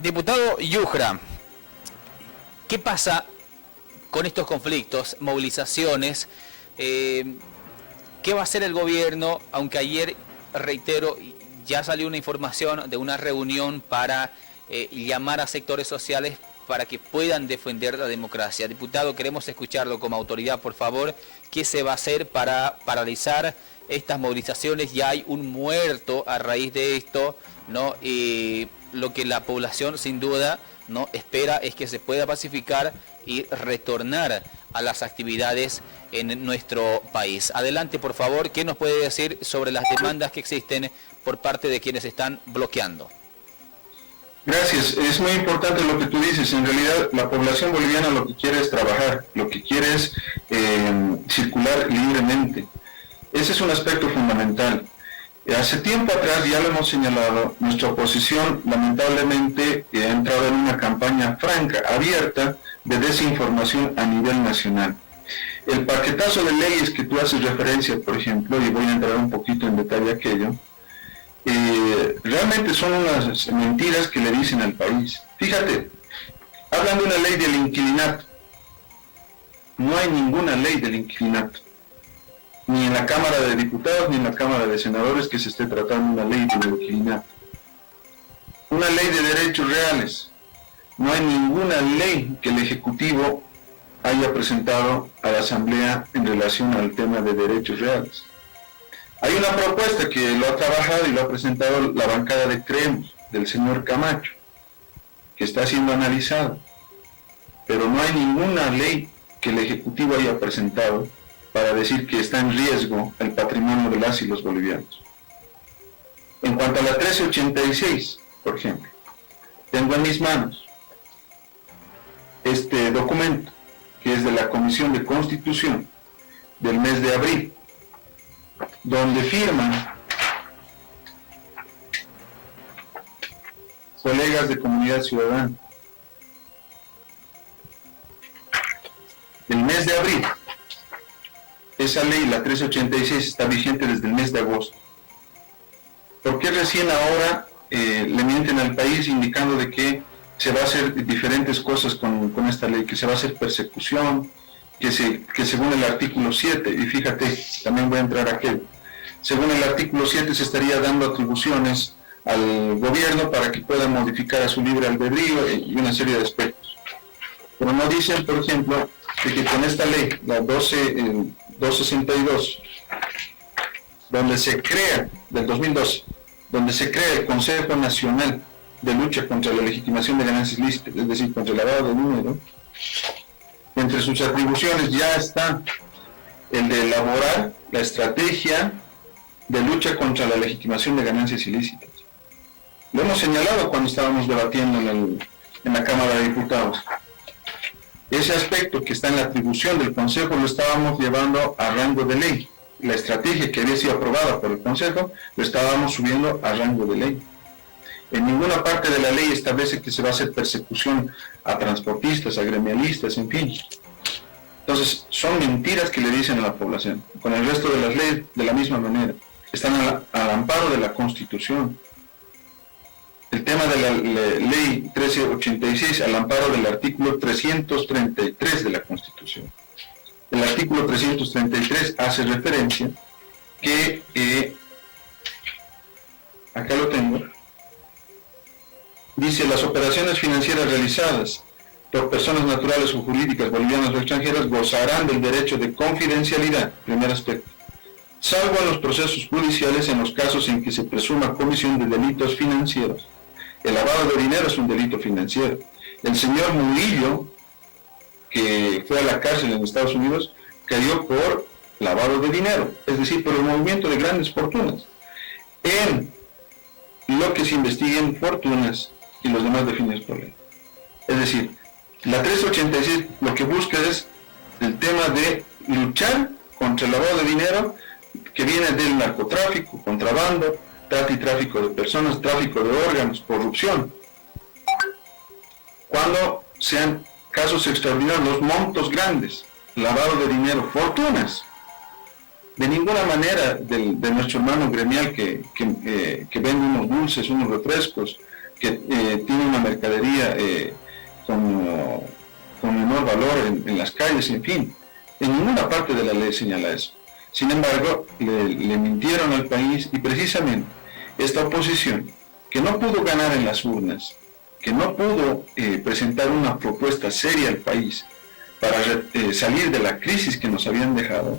Diputado Yujra, ¿qué pasa con estos conflictos, movilizaciones? ¿Qué va a hacer el gobierno? Aunque ayer, reitero, ya salió una información de una reunión para llamar a sectores sociales para que puedan defender la democracia. Diputado, queremos escucharlo como autoridad, por favor. ¿Qué se va a hacer para paralizar estas movilizaciones? Ya hay un muerto a raíz de esto, ¿no? Lo que la población sin duda no espera es que se pueda pacificar y retornar a las actividades en nuestro país. Adelante, por favor, ¿qué nos puede decir sobre las demandas que existen por parte de quienes están bloqueando? Gracias. Es muy importante lo que tú dices. En realidad, la población boliviana lo que quiere es trabajar, lo que quiere es circular libremente. Ese es un aspecto fundamental. Hace tiempo atrás, ya lo hemos señalado, nuestra oposición lamentablemente ha entrado en una campaña franca, abierta, de desinformación a nivel nacional. El paquetazo de leyes que tú haces referencia, por ejemplo, y voy a entrar un poquito en detalle a aquello, realmente son unas mentiras que le dicen al país. Fíjate, hablan de una ley del inquilinato. No hay ninguna ley del inquilinato, ni en la Cámara de Diputados ni en la Cámara de Senadores que se esté tratando una ley del inquilinato. Una ley de derechos reales. No hay ninguna ley que el Ejecutivo haya presentado a la Asamblea en relación al tema de derechos reales. Hay una propuesta que lo ha trabajado y lo ha presentado la bancada de Creemos, del señor Camacho, que está siendo analizada, pero no hay ninguna ley que el Ejecutivo haya presentado para decir que está en riesgo el patrimonio de las y los bolivianos. En cuanto a la 1386, por ejemplo, tengo en mis manos este documento, que es de la Comisión de Constitución del mes de abril, donde firman colegas de Comunidad Ciudadana. El mes de abril, esa ley, la 1386, está vigente desde el mes de agosto. ¿Por qué recién ahora le mienten al país indicando de que se va a hacer diferentes cosas con esta ley, que se va a hacer persecución, que según el artículo 7, y fíjate, también voy a entrar a aquel, según el artículo 7 se estaría dando atribuciones al gobierno para que pueda modificar a su libre albedrío y una serie de aspectos. Pero no dicen, por ejemplo, de que con esta ley, la 262, donde se crea, del 2012, donde se crea el Consejo Nacional de Lucha contra la Legitimación de Ganancias Ilícitas, es decir, contra el lavado de dinero, entre sus atribuciones ya está el de elaborar la estrategia de lucha contra la legitimación de ganancias ilícitas. Lo hemos señalado cuando estábamos debatiendo en la Cámara de Diputados. Ese aspecto que está en la atribución del Consejo lo estábamos llevando a rango de ley. La estrategia que había sido aprobada por el Consejo lo estábamos subiendo a rango de ley. En ninguna parte de la ley establece que se va a hacer persecución a transportistas, a gremialistas, en fin. Entonces, son mentiras que le dicen a la población. Con el resto de las leyes, de la misma manera, están al amparo de la Constitución. El tema de la ley 1386, al amparo del artículo 333 de la Constitución. El artículo 333 hace referencia que, acá lo tengo, dice: las operaciones financieras realizadas por personas naturales o jurídicas bolivianas o extranjeras gozarán del derecho de confidencialidad, primer aspecto, salvo en los procesos judiciales en los casos en que se presuma comisión de delitos financieros. El lavado de dinero es un delito financiero. El señor Murillo, que fue a la cárcel en Estados Unidos, cayó por lavado de dinero, es decir, por el movimiento de grandes fortunas. En lo que se investiguen fortunas y los demás definidos por ley. Es decir, la 386 lo que busca es el tema de luchar contra el lavado de dinero que viene del narcotráfico, contrabando, trata y tráfico de personas, tráfico de órganos, corrupción. Cuando sean casos extraordinarios, los montos grandes, lavado de dinero, fortunas. De ninguna manera de nuestro hermano gremial que vende unos dulces, unos refrescos, que tiene una mercadería con menor valor en las calles, en fin. En ninguna parte de la ley señala eso. Sin embargo, le mintieron al país y precisamente esta oposición, que no pudo ganar en las urnas, que no pudo presentar una propuesta seria al país para salir de la crisis que nos habían dejado,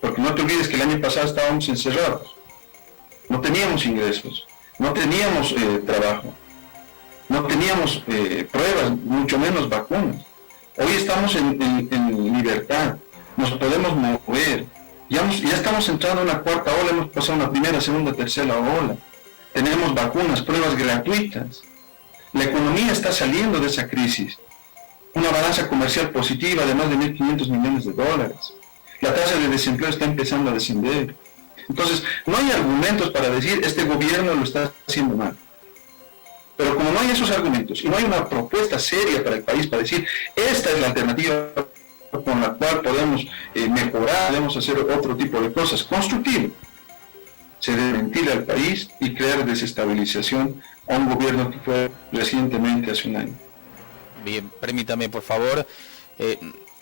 porque no te olvides que el año pasado estábamos encerrados, no teníamos ingresos, no teníamos trabajo, no teníamos pruebas, mucho menos vacunas. Hoy estamos en libertad, nos podemos mover, ya estamos entrando en una cuarta ola, hemos pasado una primera, segunda, tercera ola, tenemos vacunas, pruebas gratuitas, la economía está saliendo de esa crisis, una balanza comercial positiva de más de 1.500 millones de dólares, la tasa de desempleo está empezando a descender. Entonces, no hay argumentos para decir, este gobierno lo está haciendo mal. Pero como no hay esos argumentos y no hay una propuesta seria para el país para decir, esta es la alternativa con la cual podemos mejorar, podemos hacer otro tipo de cosas constructivas, se debe mentir al país y crear desestabilización a un gobierno que fue recientemente hace un año. Bien, permítame por favor,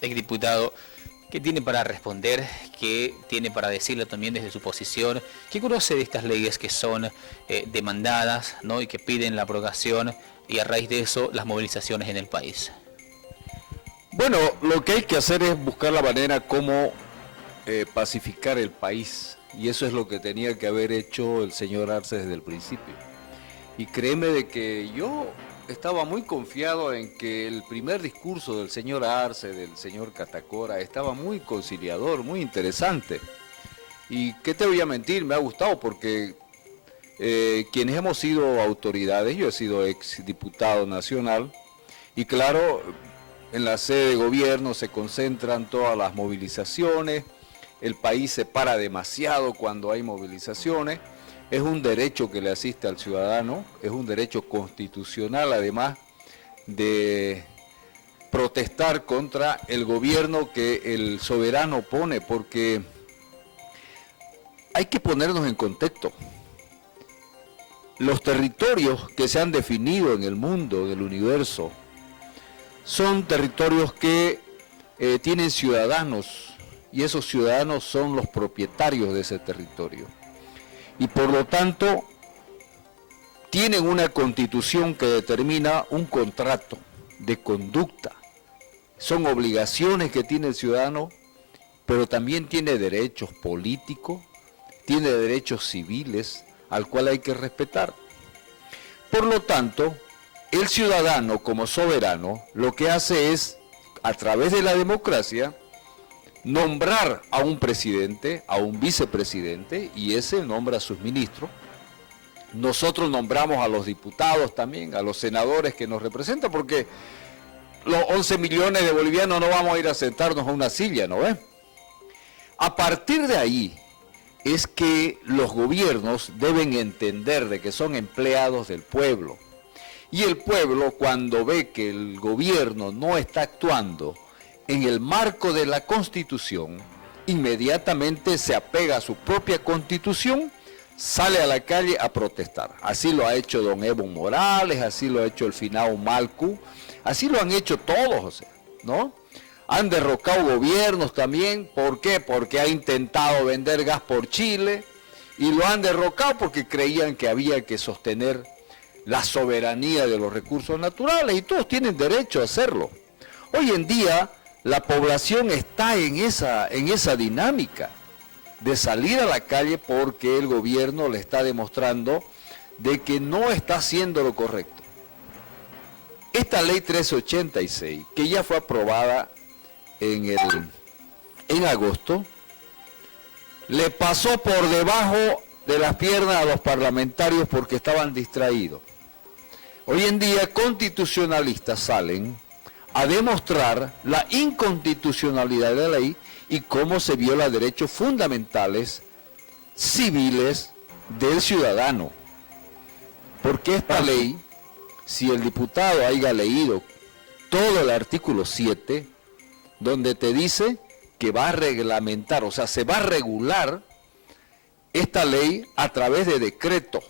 exdiputado, ¿qué tiene para responder? ¿Qué tiene para decirle también desde su posición? ¿Qué conoce de estas leyes que son demandadas, ¿no?, y que piden la abrogación y a raíz de eso las movilizaciones en el país? Bueno, lo que hay que hacer es buscar la manera como pacificar el país, y eso es lo que tenía que haber hecho el señor Arce desde el principio. Y créeme de que yo estaba muy confiado en que el primer discurso del señor Arce, del señor Catacora, estaba muy conciliador, muy interesante. Y qué te voy a mentir, me ha gustado porque quienes hemos sido autoridades, yo he sido exdiputado nacional, y claro, en la sede de gobierno se concentran todas las movilizaciones, el país se para demasiado cuando hay movilizaciones, es un derecho que le asiste al ciudadano, es un derecho constitucional además de protestar contra el gobierno que el soberano pone, porque hay que ponernos en contexto. Los territorios que se han definido en el mundo del universo son territorios que tienen ciudadanos, y esos ciudadanos son los propietarios de ese territorio. Y por lo tanto, tienen una constitución que determina un contrato de conducta. Son obligaciones que tiene el ciudadano, pero también tiene derechos políticos, tiene derechos civiles, al cual hay que respetar. Por lo tanto, el ciudadano como soberano lo que hace es, a través de la democracia, nombrar a un presidente, a un vicepresidente, y ese nombra a sus ministros. Nosotros nombramos a los diputados también, a los senadores que nos representan, porque los 11 millones de bolivianos no vamos a ir a sentarnos a una silla, ¿no ves? A partir de ahí es que los gobiernos deben entender de que son empleados del pueblo. Y el pueblo, cuando ve que el gobierno no está actuando en el marco de la Constitución, inmediatamente se apega a su propia Constitución, sale a la calle a protestar. Así lo ha hecho don Evo Morales, así lo ha hecho el finado Malcu, así lo han hecho todos, o sea, ¿no? Han derrocado gobiernos también. ¿Por qué? Porque ha intentado vender gas por Chile, y lo han derrocado porque creían que había que sostener la soberanía de los recursos naturales, y todos tienen derecho a hacerlo. Hoy en día la población está en esa dinámica de salir a la calle porque el gobierno le está demostrando de que no está haciendo lo correcto. Esta ley 1386, que ya fue aprobada en agosto, le pasó por debajo de las piernas a los parlamentarios porque estaban distraídos. Hoy en día constitucionalistas salen a demostrar la inconstitucionalidad de la ley y cómo se viola derechos fundamentales civiles del ciudadano. Porque esta ley, si el diputado haya leído todo el artículo 7, donde te dice que va a reglamentar, o sea, se va a regular esta ley a través de decreto,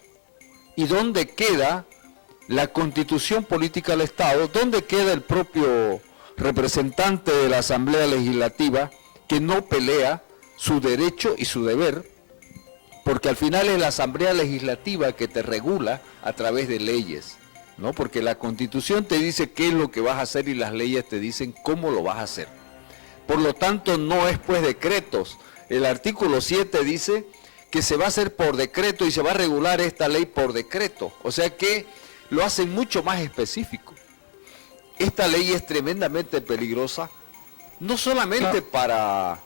¿Y dónde queda la constitución política del Estado? ¿Dónde queda el propio representante de la Asamblea Legislativa que no pelea su derecho y su deber? Porque al final es la Asamblea Legislativa que te regula a través de leyes, ¿no? Porque la Constitución te dice qué es lo que vas a hacer y las leyes te dicen cómo lo vas a hacer. Por lo tanto, no es pues decretos. El artículo 7 dice que se va a hacer por decreto y se va a regular esta ley por decreto. O sea que lo hacen mucho más específico. Esta ley es tremendamente peligrosa, no solamente para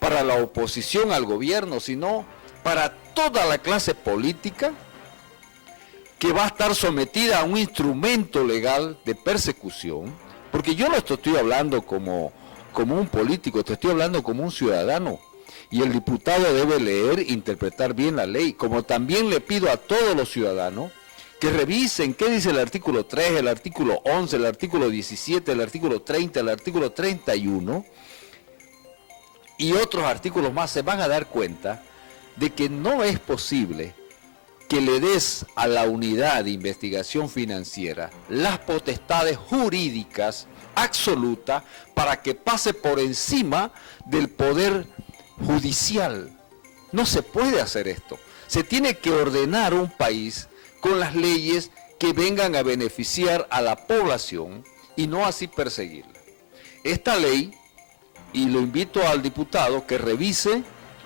la oposición al gobierno, sino para toda la clase política que va a estar sometida a un instrumento legal de persecución, porque yo no estoy hablando como un político, te estoy hablando como un ciudadano, y el diputado debe leer e interpretar bien la ley, como también le pido a todos los ciudadanos que revisen qué dice el artículo 3, el artículo 11, el artículo 17, el artículo 30, el artículo 31 y otros artículos más. Se van a dar cuenta de que no es posible que le des a la unidad de investigación financiera las potestades jurídicas absolutas para que pase por encima del poder judicial. No se puede hacer esto. Se tiene que ordenar un país con las leyes que vengan a beneficiar a la población y no así perseguirla. Esta ley, y lo invito al diputado que revise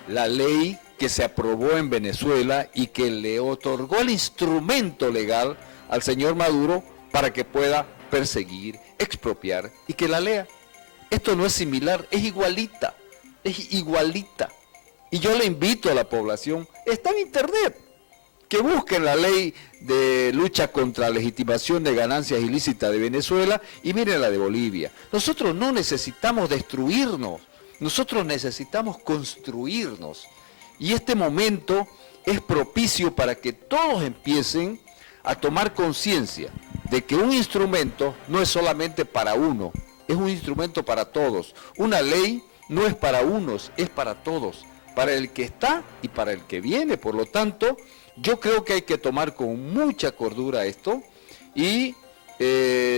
la ley que se aprobó en Venezuela y que le otorgó el instrumento legal al señor Maduro para que pueda perseguir, expropiar y que la lea. Esto no es similar, es igualita, es igualita. Y yo le invito a la población, está en internet, que busquen la ley de lucha contra la legitimación de ganancias ilícitas de Venezuela y miren la de Bolivia. Nosotros no necesitamos destruirnos, nosotros necesitamos construirnos. Y este momento es propicio para que todos empiecen a tomar conciencia de que un instrumento no es solamente para uno, es un instrumento para todos. Una ley no es para unos, es para todos, para el que está y para el que viene. Por lo tanto, yo creo que hay que tomar con mucha cordura esto y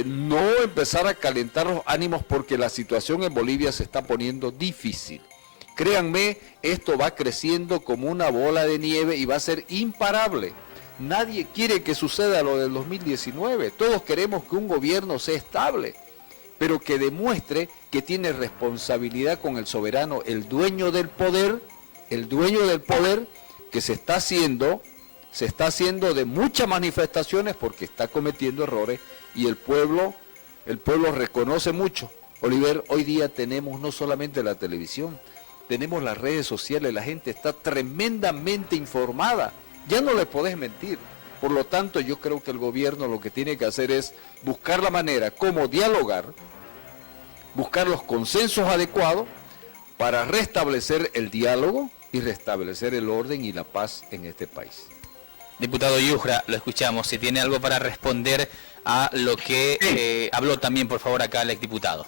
no empezar a calentar los ánimos porque la situación en Bolivia se está poniendo difícil. Créanme, esto va creciendo como una bola de nieve y va a ser imparable. Nadie quiere que suceda lo del 2019. Todos queremos que un gobierno sea estable, pero que demuestre que tiene responsabilidad con el soberano, el dueño del poder que se está haciendo de muchas manifestaciones porque está cometiendo errores y el pueblo reconoce mucho. Oliver, hoy día tenemos no solamente la televisión, tenemos las redes sociales, la gente está tremendamente informada, ya no le podés mentir. Por lo tanto, yo creo que el gobierno lo que tiene que hacer es buscar la manera como dialogar, buscar los consensos adecuados para restablecer el diálogo y restablecer el orden y la paz en este país. Diputado Yujra, lo escuchamos. Si tiene algo para responder a lo que habló también, por favor, acá el exdiputado.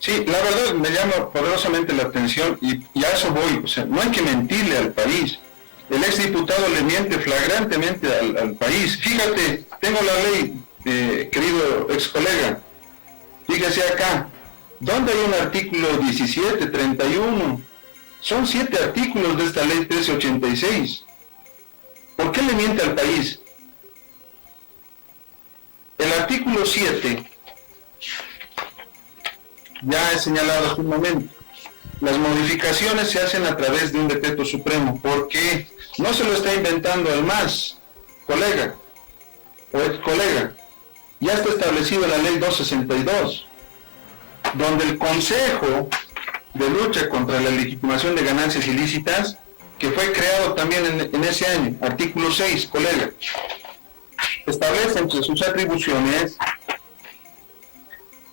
Sí, la verdad me llama poderosamente la atención y a eso voy. O sea, no hay que mentirle al país. El exdiputado le miente flagrantemente al país. Fíjate, tengo la ley, querido ex colega. Fíjese acá, ¿dónde hay un artículo 17, 31? Son 7 artículos de esta ley 1386. ¿Por qué le miente al país? El artículo 7, ya he señalado hace un momento, las modificaciones se hacen a través de un decreto supremo, porque no se lo está inventando el MAS, colega o ex colega, ya está establecido en la ley 262, donde el Consejo de Lucha contra la Legitimación de Ganancias Ilícitas, que fue creado también en ese año, artículo 6, colega, establece entre sus atribuciones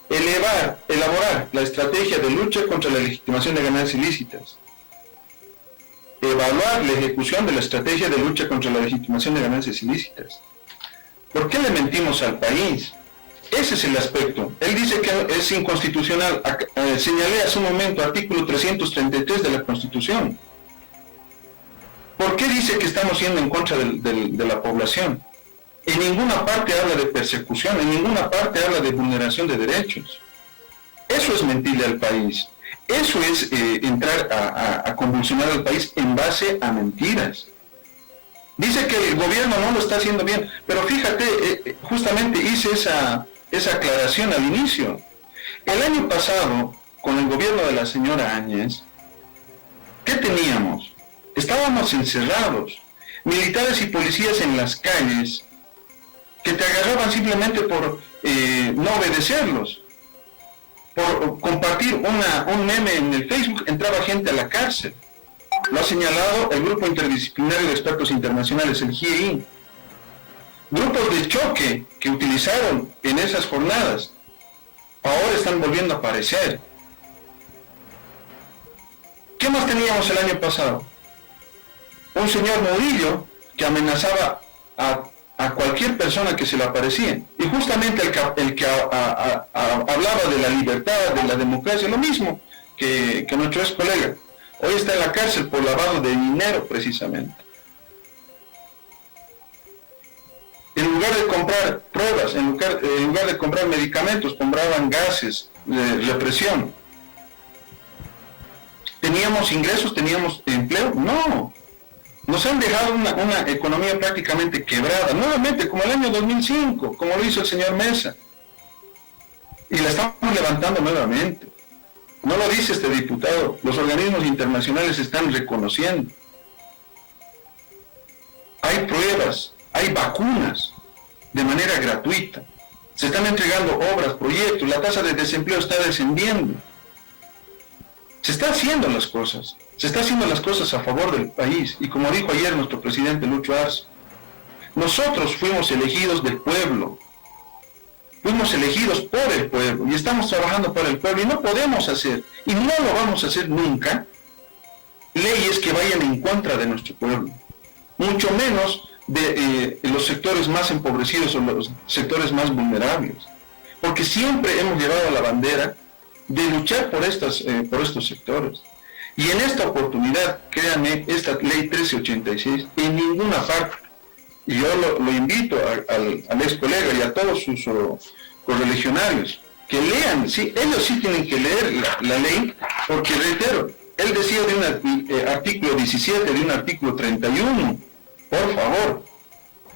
elaborar la estrategia de lucha contra la legitimación de ganancias ilícitas, evaluar la ejecución de la estrategia de lucha contra la legitimación de ganancias ilícitas. ¿Por qué le mentimos al país? Ese es el aspecto. Él dice que es inconstitucional. Señalé hace un momento artículo 333 de la Constitución. ¿Por qué dice que estamos yendo en contra de la población? En ninguna parte habla de persecución, en ninguna parte habla de vulneración de derechos. Eso es mentirle al país. Eso es entrar a convulsionar al país en base a mentiras. Dice que el gobierno no lo está haciendo bien, pero fíjate, justamente hice esa aclaración al inicio. El año pasado, con el gobierno de la señora Áñez, ¿qué teníamos? Estábamos encerrados, militares y policías en las calles, que te agarraban simplemente por no obedecerlos. Por compartir un meme en el Facebook, entraba gente a la cárcel. Lo ha señalado el Grupo Interdisciplinario de Expertos Internacionales, el GIEI. Grupos de choque que utilizaron en esas jornadas, ahora están volviendo a aparecer. ¿Qué más teníamos el año pasado? Un señor Murillo que amenazaba a cualquier persona que se le aparecía. Y justamente el que hablaba de la libertad, de la democracia, lo mismo que nuestro ex colega. Hoy está en la cárcel por lavado de dinero, precisamente. En lugar de comprar pruebas, en lugar de comprar medicamentos, compraban gases de represión. ¿Teníamos ingresos? ¿Teníamos empleo? No. Nos han dejado una economía prácticamente quebrada, nuevamente como el año 2005, como lo hizo el señor Mesa. Y la estamos levantando nuevamente. No lo dice este diputado, los organismos internacionales están reconociendo. Hay pruebas, hay vacunas de manera gratuita. Se están entregando obras, proyectos, la tasa de desempleo está descendiendo. Se está haciendo las cosas. Se está haciendo las cosas a favor del país. Y como dijo ayer nuestro presidente Lucho Arce, nosotros fuimos elegidos del pueblo. Fuimos elegidos por el pueblo y estamos trabajando por el pueblo y no podemos hacer, y no lo vamos a hacer nunca, leyes que vayan en contra de nuestro pueblo. Mucho menos de los sectores más empobrecidos o los sectores más vulnerables. Porque siempre hemos llevado la bandera de luchar por estos sectores. Y en esta oportunidad, créanme, esta ley 1386, en ninguna parte, y yo lo invito al ex colega y a todos sus correligionarios, que lean, sí, ellos sí tienen que leer la ley, porque reitero, él decía de un artículo 17, de un artículo 31, por favor,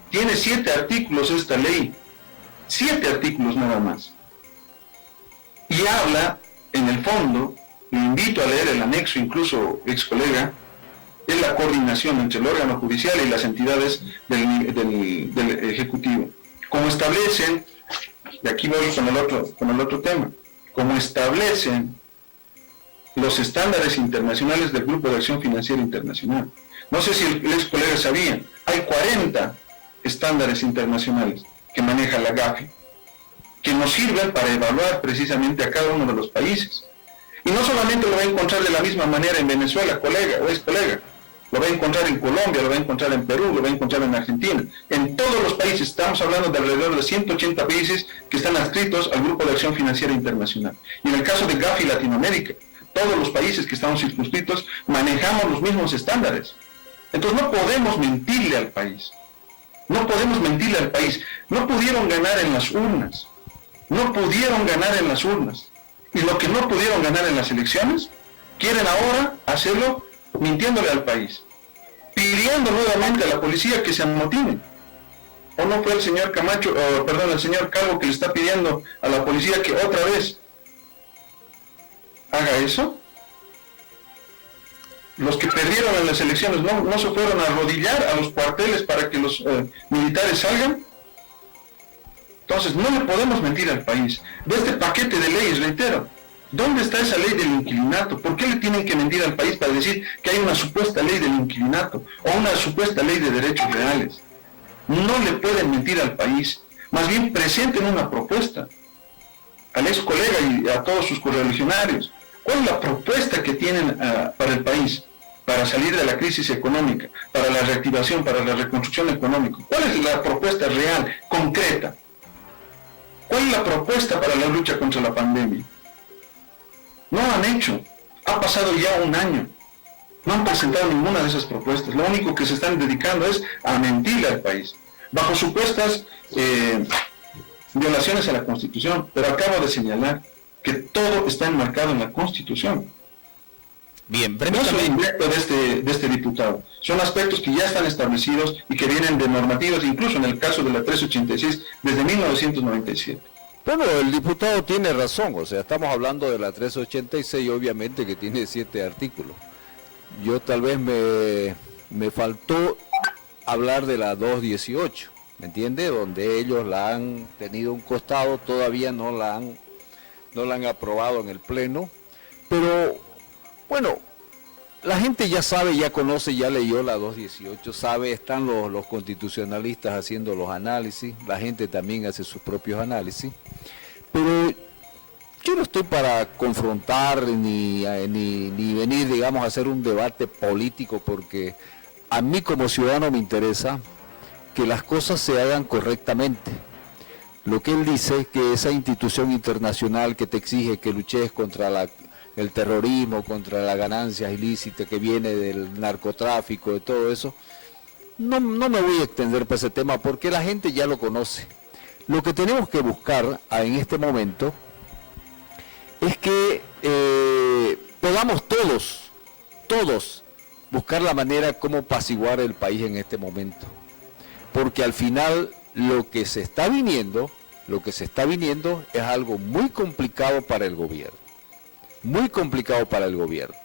tiene 7 artículos esta ley, 7 artículos nada más, y habla, en el fondo, lo invito a leer el anexo, incluso ex colega, es la coordinación entre el órgano judicial y las entidades del Ejecutivo. Como establecen, y aquí voy con el otro tema, como establecen los estándares internacionales del Grupo de Acción Financiera Internacional. No sé si el ex colega sabía, hay 40 estándares internacionales que maneja la GAFI, que nos sirven para evaluar precisamente a cada uno de los países. Y no solamente lo va a encontrar de la misma manera en Venezuela, colega o ex colega, lo va a encontrar en Colombia, lo va a encontrar en Perú, lo va a encontrar en Argentina. En todos los países, estamos hablando de alrededor de 180 países que están adscritos al Grupo de Acción Financiera Internacional. Y en el caso de GAFI Latinoamérica, todos los países que estamos circunscritos manejamos los mismos estándares. Entonces no podemos mentirle al país. No podemos mentirle al país. No pudieron ganar en las urnas. No pudieron ganar en las urnas. Y lo que no pudieron ganar en las elecciones, quieren ahora hacerlo mintiéndole al país, pidiendo nuevamente a la policía que se amotine. ¿O no fue el señor el señor Calvo que le está pidiendo a la policía que otra vez haga eso? Los que perdieron en las elecciones no se fueron a arrodillar a los cuarteles para que los militares salgan. Entonces no le podemos mentir al país. De este paquete de leyes, reitero, ¿dónde está esa ley del inquilinato? ¿Por qué le tienen que mentir al país para decir que hay una supuesta ley del inquilinato o una supuesta ley de derechos reales? No le pueden mentir al país. Más bien presenten una propuesta al ex colega y a todos sus correligionarios. ¿Cuál es la propuesta que tienen para el país? Para salir de la crisis económica, para la reactivación, para la reconstrucción económica. ¿Cuál es la propuesta real, concreta? ¿Cuál es la propuesta para la lucha contra la pandemia? No lo han hecho. Ha pasado ya un año. No han presentado ninguna de esas propuestas. Lo único que se están dedicando es a mentirle al país. bajo supuestas violaciones a la Constitución, pero acabo de señalar que todo está enmarcado en la Constitución. Bien, No es un invento de este diputado, son aspectos que ya están establecidos y que vienen de normativas, incluso en el caso de la 386, desde 1997. Bueno, el diputado tiene razón, o sea, estamos hablando de la 386, obviamente que tiene 7 artículos. Yo tal vez me faltó hablar de la 218, ¿me entiende? Donde ellos la han tenido un costado, todavía no la han aprobado en el Pleno, pero bueno, la gente ya sabe, ya conoce, ya leyó la 218, sabe, están los constitucionalistas haciendo los análisis, la gente también hace sus propios análisis, pero yo no estoy para confrontar ni venir, digamos, a hacer un debate político, porque a mí como ciudadano me interesa que las cosas se hagan correctamente. Lo que él dice, que esa institución internacional que te exige que luches contra el terrorismo, contra las ganancias ilícitas que viene del narcotráfico, de todo eso, no me voy a extender para ese tema porque la gente ya lo conoce. Lo que tenemos que buscar en este momento es que podamos todos, buscar la manera como apaciguar el país en este momento. Porque al final lo que se está viniendo es algo muy complicado para el gobierno. Muy complicado para el gobierno.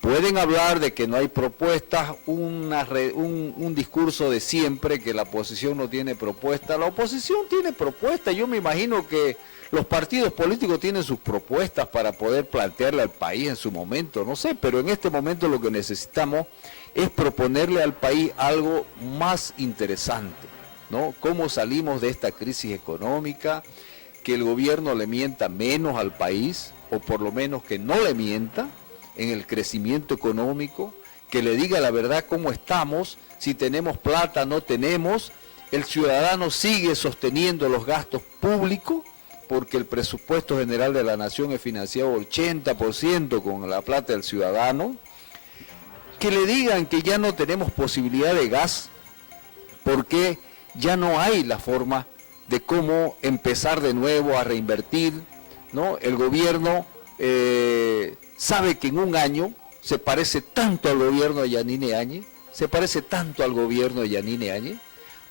Pueden hablar de que no hay propuestas, un discurso de siempre, que la oposición no tiene propuesta. La oposición tiene propuesta. Yo me imagino que los partidos políticos tienen sus propuestas para poder plantearle al país en su momento, no sé, pero en este momento lo que necesitamos es proponerle al país algo más interesante, ¿no? Cómo salimos de esta crisis económica, que el gobierno le mienta menos al país, o por lo menos que no le mienta en el crecimiento económico, que le diga la verdad cómo estamos, si tenemos plata, no tenemos, el ciudadano sigue sosteniendo los gastos públicos, porque el presupuesto general de la nación es financiado 80% con la plata del ciudadano, que le digan que ya no tenemos posibilidad de gas, porque ya no hay la forma de cómo empezar de nuevo a reinvertir, ¿no? El gobierno sabe que en un año se parece tanto al gobierno de Yanine Áñez,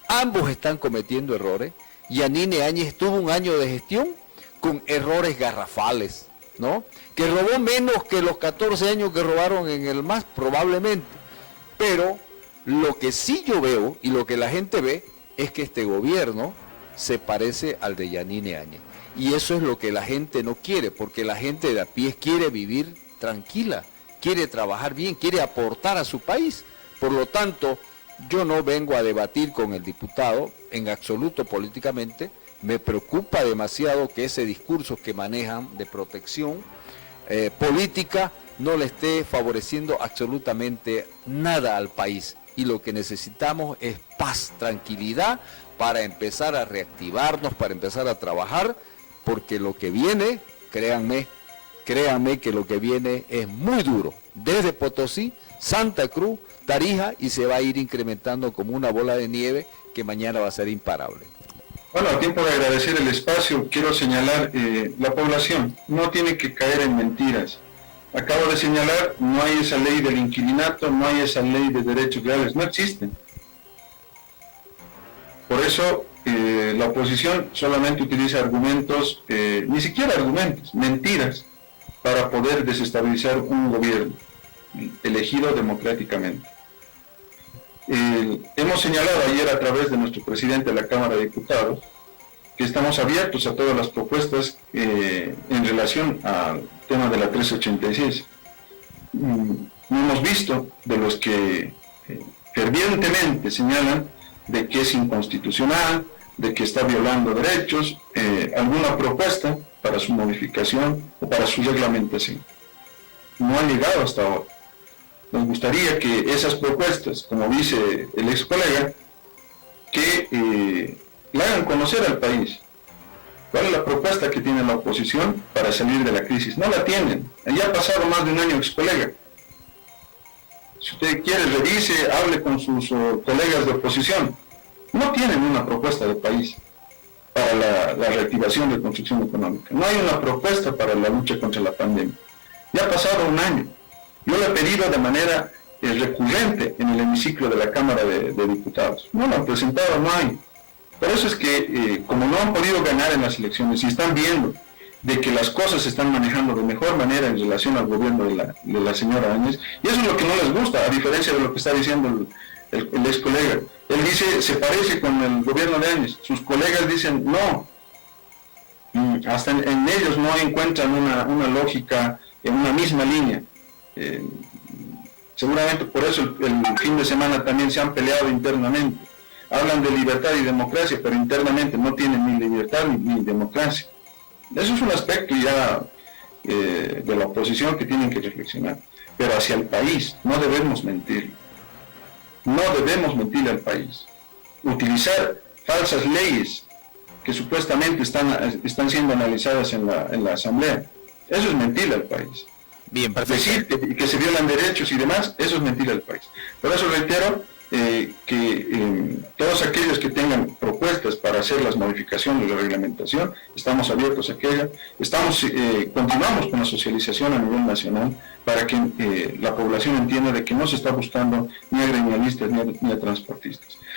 ambos están cometiendo errores. Yanine Áñez tuvo un año de gestión con errores garrafales, ¿no? Que robó menos que los 14 años que robaron en el MAS, probablemente. Pero lo que sí yo veo y lo que la gente ve es que este gobierno se parece al de Yanine Áñez. Y eso es lo que la gente no quiere, porque la gente de a pie quiere vivir tranquila, quiere trabajar bien, quiere aportar a su país. Por lo tanto, yo no vengo a debatir con el diputado en absoluto políticamente. Me preocupa demasiado que ese discurso que manejan de protección política no le esté favoreciendo absolutamente nada al país. Y lo que necesitamos es paz, tranquilidad, para empezar a reactivarnos, para empezar a trabajar, porque lo que viene, créanme que lo que viene es muy duro, desde Potosí, Santa Cruz, Tarija, y se va a ir incrementando como una bola de nieve que mañana va a ser imparable. Bueno, a tiempo de agradecer el espacio, quiero señalar, la población no tiene que caer en mentiras. Acabo de señalar, no hay esa ley del inquilinato, no hay esa ley de derechos reales, no existen. Por eso la oposición solamente utiliza argumentos, ni siquiera argumentos, mentiras, para poder desestabilizar un gobierno elegido democráticamente. Hemos señalado ayer a través de nuestro presidente de la Cámara de Diputados que estamos abiertos a todas las propuestas en relación al tema de la 386. Hemos visto de los que fervientemente señalan de que es inconstitucional, de que está violando derechos, alguna propuesta para su modificación o para su reglamentación. No ha llegado hasta ahora. Nos gustaría que esas propuestas, como dice el ex colega, que le hagan conocer al país cuál es la propuesta que tiene la oposición para salir de la crisis. No la tienen. Ya ha pasado más de un año, ex colega. Si usted quiere, revise, hable con sus colegas de oposición. no tienen una propuesta de país para la reactivación de construcción económica. No hay una propuesta para la lucha contra la pandemia. Ya ha pasado un año. Yo le he pedido de manera recurrente en el hemiciclo de la Cámara de Diputados. No lo han presentado, no hay. Por eso es que, como no han podido ganar en las elecciones y están viendo de que las cosas se están manejando de mejor manera en relación al gobierno de la señora Áñez, y eso es lo que no les gusta, a diferencia de lo que está diciendo el ex colega. Él dice, se parece con el gobierno de Áñez. Sus colegas dicen, no. Hasta en ellos no encuentran una lógica en una misma línea. Seguramente por eso el fin de semana también se han peleado internamente. Hablan de libertad y democracia, pero internamente no tienen ni libertad ni democracia. Eso es un aspecto ya de la oposición que tienen que reflexionar. Pero hacia el país no debemos mentir. No debemos mentirle al país. Utilizar falsas leyes que supuestamente están siendo analizadas en la Asamblea, eso es mentirle al país. Bien, perfecto. Decir que se violan derechos y demás, eso es mentirle al país. Por eso reitero que todos aquellos que tengan propuestas para hacer las modificaciones de la reglamentación, estamos abiertos a aquella. Continuamos con la socialización a nivel nacional para que la población entienda de que no se está buscando ni a gremialistas ni a transportistas.